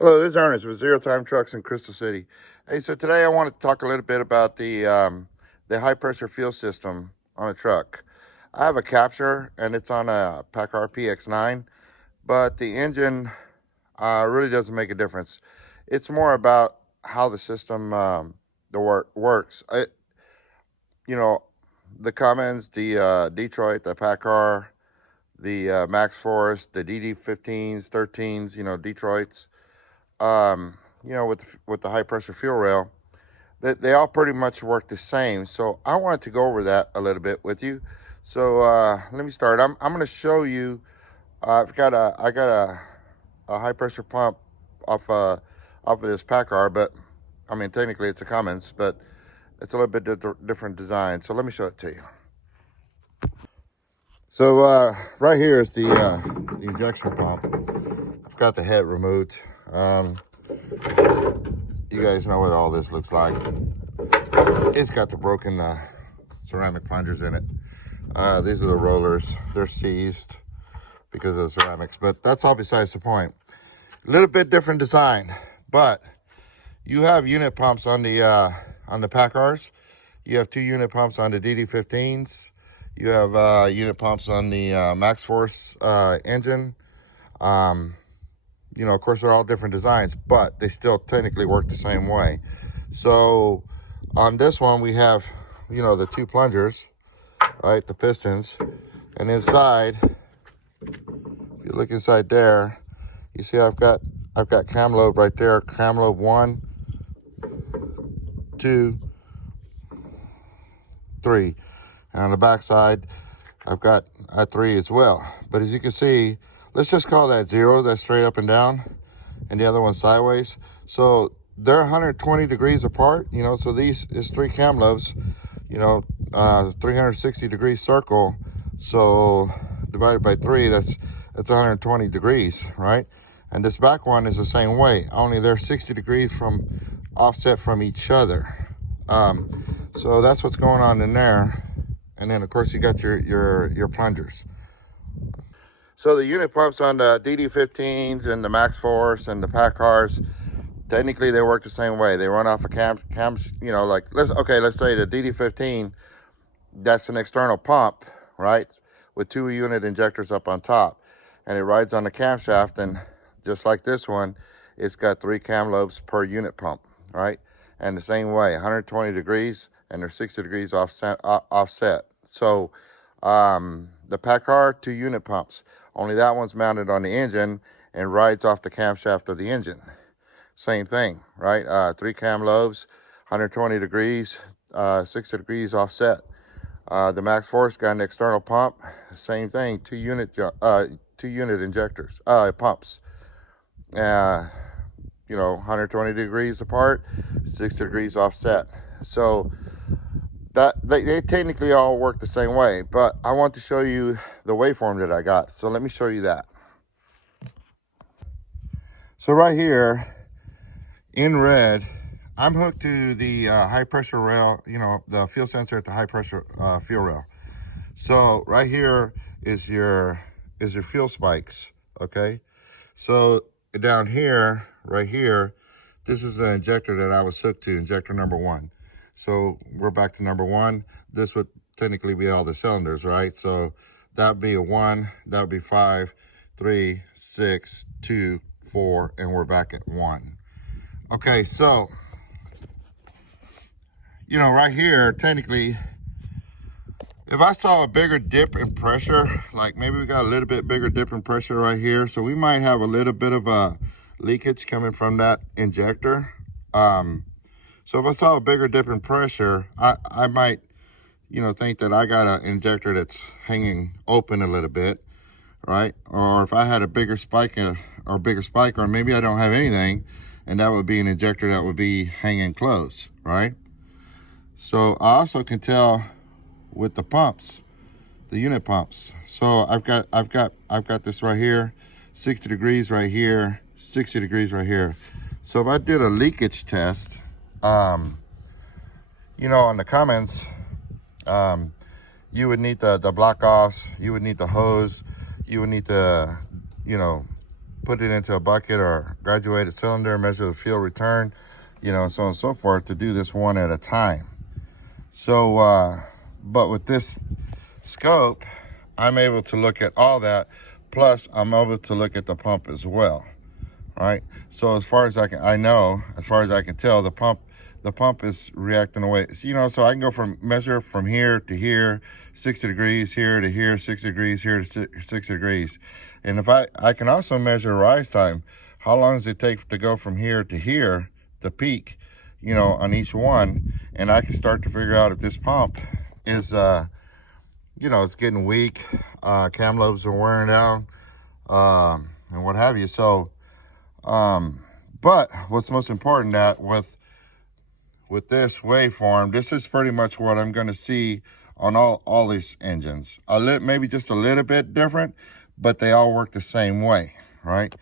Hello, this is Ernest with Zero Time Trucks in Crystal City. Hey, so today I want to talk a little bit about the high pressure fuel system on a truck. I have a Capture and it's on a Paccar PX9, but the engine really doesn't make a difference. It's more about how the system works. You know, the Cummins, the Detroit, the Paccar, the Maxxforce, the DD15s, 13s, Detroits. With the high pressure fuel rail, they all pretty much work the same. So I wanted to go over that a little bit with you. So let me start. I'm going to show you. I got a high pressure pump off of this Paccar, but I mean technically it's a Cummins, but it's a little bit different design. So let me show it to you. So right here is the injection pump. I've got the head removed. You guys know what all this looks like. It's got the broken ceramic plungers in it. These are the rollers. They're seized because of the ceramics, but that's all besides the point. A little bit different design, but you have unit pumps on the Packars. You have 2 unit pumps on the DD15s. You have unit pumps on the Maxxforce engine. Of course, they're all different designs, but they still technically work the same way. So on this one, we have, the 2 plungers, right? The pistons. And inside, if you look inside there, you see I've got cam lobe right there. Cam lobe 1, 2, 3. And on the back side, I've got a 3 as well. But as you can see, let's just call that 0. That's straight up and down, and the other one sideways. So they're 120 degrees apart. So these is 3 cam lobes. 360 degree circle. So divided by 3, that's 120 degrees, right? And this back one is the same way. Only they're 60 degrees from offset from each other. So that's what's going on in there. And then of course you got your plungers. So the unit pumps on the DD15s and the Maxxforce and the Packars, technically they work the same way. They run off of cams, let's say the DD15, that's an external pump, right? With 2 unit injectors up on top. And it rides on the camshaft, and just like this one, it's got 3 cam lobes per unit pump, right? And the same way, 120 degrees, and they're 60 degrees offset. So the Paccar, 2 unit pumps. Only that one's mounted on the engine and rides off the camshaft of the engine. Same thing, right? 3 cam lobes, 120 degrees, 60 degrees offset. The Maxxforce got an external pump. Same thing, 2 unit injectors, pumps. 120 degrees apart, 60 degrees offset. So that they technically all work the same way, but I want to show you the waveform that I got. So let me show you that. So right here in red, I'm hooked to the high pressure rail, the fuel sensor at the high pressure fuel rail. So right here is your fuel spikes, okay? So down here, right here, this is the injector that I was hooked to, injector number 1. So we're back to number 1. This would technically be all the cylinders, right? So that would be a 1, that would be 5, 3, 6, 2, 4, and we're back at 1. Okay, so, right here, technically, if I saw a bigger dip in pressure, like maybe we got a little bit bigger dip in pressure right here, so we might have a little bit of a leakage coming from that injector. So if I saw a bigger dip in pressure, I might, think that I got an injector that's hanging open a little bit, right? Or if I had a bigger spike, or maybe I don't have anything, and that would be an injector that would be hanging closed, right? So I also can tell with the pumps, the unit pumps. So I've got this right here, 60 degrees right here, 60 degrees right here. So if I did a leakage test, on the Cummins, you would need the block offs, you would need the hose, you would need to, put it into a bucket or graduated cylinder, measure the fuel return, you know, so on and so forth, to do this one at a time. So, but with this scope, I'm able to look at all that. Plus, I'm able to look at the pump as well, right? So as far as as far as I can tell, the pump is reacting the way, you know, so I can go measure from here to here, 60 degrees, here to here, 60 degrees, here to 60 degrees. And if I can also measure rise time, how long does it take to go from here to here, the peak, you know, on each one. And I can start to figure out if this pump is, you know, it's getting weak, cam lobes are wearing down, and what have you. So, but what's most important, that with this waveform, this is pretty much what I'm going to see on all these engines. Maybe just a little bit different, but they all work the same way, right?